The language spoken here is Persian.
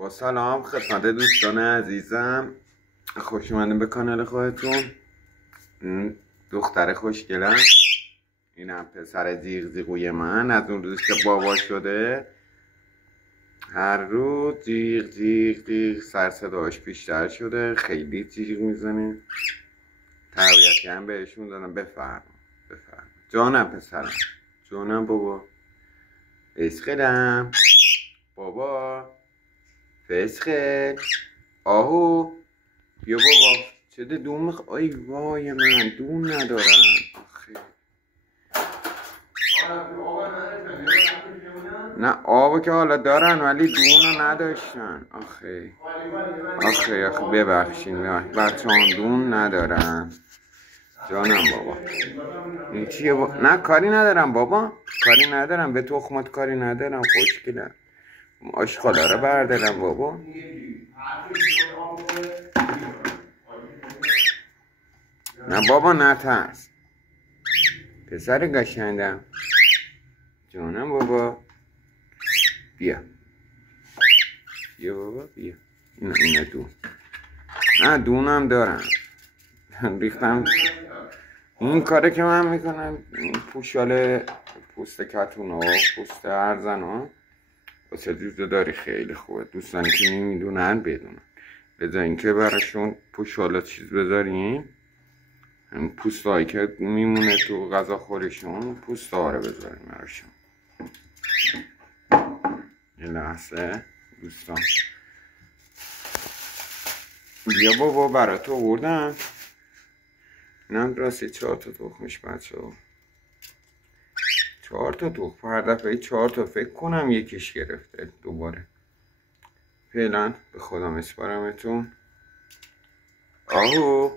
با سلام خدمت دوستان عزیزم، خوش اومدین به کانال خودتون. دختر خوشگلم، اینم پسر زیغ زیغوی من از اون روز که بابا شده. هر روز جیغ جیغ جیغ سر صداش بیشتر شده، خیلی جیغ میزنه. تربیتی هم بهشون دادم. بفرم جانم پسرم، جانم بابا، اسخلم بابا، فسخل آهو، بیا بابا. چه دون ای وای من دون ندارم. آخه نه آبو که حالا دارن ولی دونو نداشتن. آخه ببخشین بچه هم دون ندارن. جانم بابا این چیه نه کاری ندارم بابا، کاری ندارم، به تخمت کاری ندارم. خوشگلم آشغالا رو بردارم بابا. نه بابا نترس پسر قشنگم، جانم بابا. بیا بابا بیا. اینه دون. نه دونم دارم ریختم. این کاره که من میکنم پوشاله پوست کتون و پوست ارزن ها واسه دوزه داری خیلی خوبه. دوستانی که نمیدونن بدونن، بذار اینکه براشون پوشاله چیز بذاریم. این پوست هایی که میمونه تو غذا خوریشون، پوست ها رو بذاریم براشون. یه لحظه دوستان، بیا بابا برای تو بردم. اینم راستی 4 تا تخمش بچه ها، 4 تا تخم، هر دفعه 4 تا فکر کنم یکیش گرفته دوباره. فعلا به خدا میسپارمتون. آهو